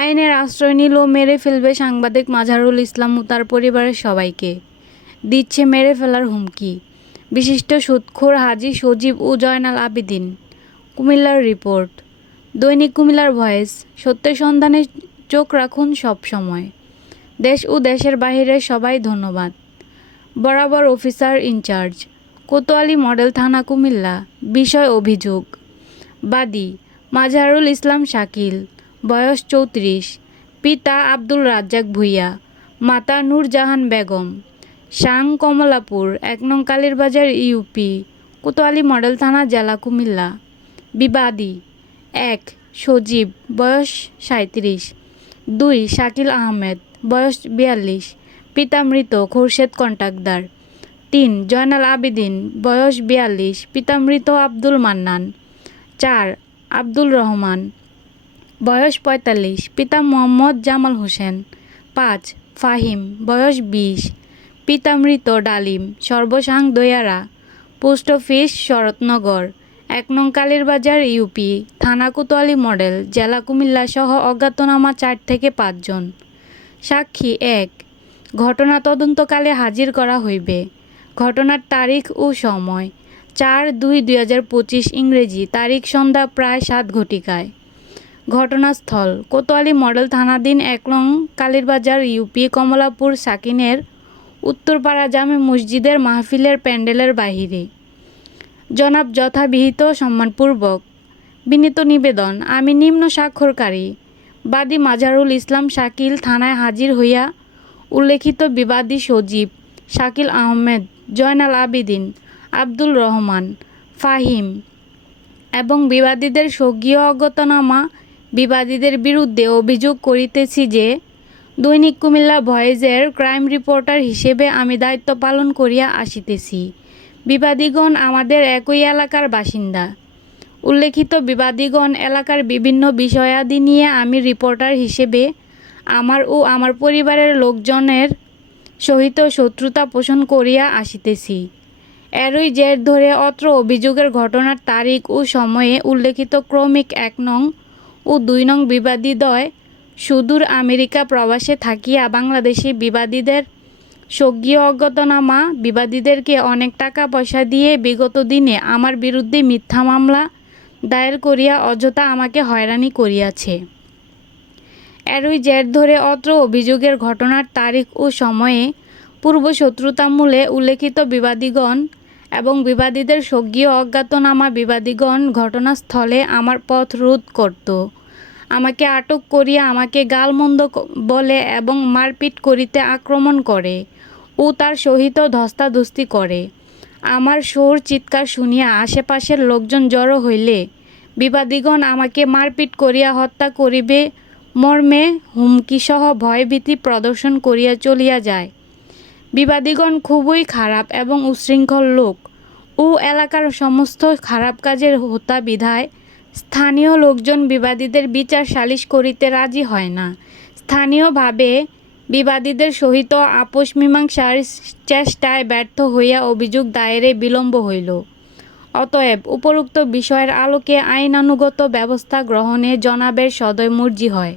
আইনের আশ্রয় নিল মেরে ফেলবে সাংবাদিক মাজহারুল ইসলাম ও তার পরিবারের সবাইকে। দিচ্ছে মেরে ফেলার হুমকি। বিশিষ্ট সুদখোর হাজী সজীব ও জয়নাল আবেদীন। কুমিল্লার রিপোর্ট। দৈনিক কুমিল্লার ভয়েস। সত্যের সন্ধানে চোখ রাখুন সব সময়। দেশ ও দেশের বাহিরের সবাই ধন্যবাদ। বরাবর অফিসার ইনচার্জ, কোতোয়ালি মডেল থানা কুমিল্লা। বিষয় অভিযোগ। বাদী মাজহারুল ইসলাম শাকিল, বয়স 34, পিতা আব্দুল রাজ্জাক ভূঁইয়া, মাতা নূরজাহান বেগম, সাং কমলাপুর ১ নং কালীরবাজার ইউপি, কোতোয়ালি মডেল থানা জেলা কুমিল্লা। বিবাদী ১ সজীব, বয়স 37, ২ শাকিল আহমেদ, বয়স 42, পিতা মৃত খোরশেদ কন্ট্রাক্টর, ৩ জয়নাল আবেদীন, বয়স 42, পিতা মৃত আব্দুল মান্নান, ৪ আব্দুল রহমান, বয়স 45, পিতা মোহাম্মদ জামাল হোসেন, ৫ ফাহিম, বয়স 20, পিতা মৃত ডালিম, সর্বসাং দয়ারা, পোস্ট অফিস শরৎনগর, ১ নং কালীরবাজার ইউপি, থানা কোতোয়ালি মডেল, জেলা কুমিল্লা সহ অজ্ঞাতনামা ৪ থেকে ৫ জন। সাক্ষী ১ ঘটনা তদন্তকালে হাজির করা হইবে। ঘটনার তারিখ ও সময় ৪-২-২০২৫ ইংরেজি, তারিখ সন্ধ্যা প্রায় ৭ ঘটিকায়। ঘটনাস্থল কোতোয়ালি মডেল থানাধীন ১ নং কালীরবাজার ইউপি, কমলাপুর সাকিনের উত্তরপাড়া জামে মসজিদের মাহফিলের প্যান্ডেলের বাহিরে। জনাব যথাবিহিত সম্মানপূর্বক বিনীত নিবেদন, আমি নিম্ন স্বাক্ষরকারী বাদী মাজহারুল ইসলাম শাকিল থানায় হাজির হইয়া উল্লেখিত বিবাদী সজীব, শাকিল আহমেদ, জয়নাল আবেদীন, আব্দুল রহমান, ফাহিম এবং বিবাদীদের স্বকীয় অজ্ঞাতনামা বিবাদীদের বিরুদ্ধে অভিযোগ করিতেছি যে, দৈনিক কুমিল্লা ভয়েসের ক্রাইম রিপোর্টার হিসেবে আমি দায়িত্ব পালন করিয়া আসিতেছি। বিবাদীগণ আমাদের একই এলাকার বাসিন্দা। উল্লেখিত বিবাদীগণ এলাকার বিভিন্ন বিষয়াদি নিয়ে আমি রিপোর্টার হিসেবে আমার ও আমার পরিবারের লোকজনের সহিত শত্রুতা পোষণ করিয়া আসিতেছি। এরই জের ধরে অত্র অভিযোগের ঘটনার তারিখ ও সময়ে উল্লেখিত ক্রমিক ১ নং ও ২ নং বিবাদীদ্বয় সুদূর আমেরিকা প্রবাসে থাকিয়া বাংলাদেশি বিবাদীদের স্বকীয় অজ্ঞাতনামা বিবাদীদেরকে অনেক টাকা পয়সা দিয়ে বিগত দিনে আমার বিরুদ্ধে মিথ্যা মামলা দায়ের করিয়া অযথা আমাকে হয়রানি করিয়াছে। এরই জের ধরে অত্র অভিযোগের ঘটনার তারিখ ও সময়ে পূর্ব শত্রুতামূলে উল্লেখিত বিবাদীগণ এবং বিবাদীদের স্বকীয় অজ্ঞাতনামা বিবাদীগণ ঘটনাস্থলে আমার পথ রোধ করত, আমাকে আটক করিয়া আমাকে গালমন্দ বলে এবং মারপিট করিতে আক্রমণ করে ও তার সহিত ধস্তাধস্তি করে। আমার সুর চিৎকার শুনিয়া আশেপাশের লোকজন জড়ো হইলে বিবাদীগণ আমাকে মারপিট করিয়া হত্যা করিবে মর্মে হুমকিসহ ভয়ভীতি প্রদর্শন করিয়া চলিয়া যায়। বিবাদীগণ খুবই খারাপ এবং উচ্ছৃঙ্খল লোক ও এলাকার সমস্ত খারাপ কাজের হোতা বিধায় স্থানীয় লোকজন বিবাদীদের বিচার সালিশ করিতে রাজি হয় না। স্থানীয়ভাবে বিবাদীদের সহিত আপোষ মীমাংসার চেষ্টায় ব্যর্থ হইয়া অভিযোগ দায়েরে বিলম্ব হইল। অতএব উপরোক্ত বিষয়ের আলোকে আইনানুগত ব্যবস্থা গ্রহণে জনাবের সদয় মর্জি হয়।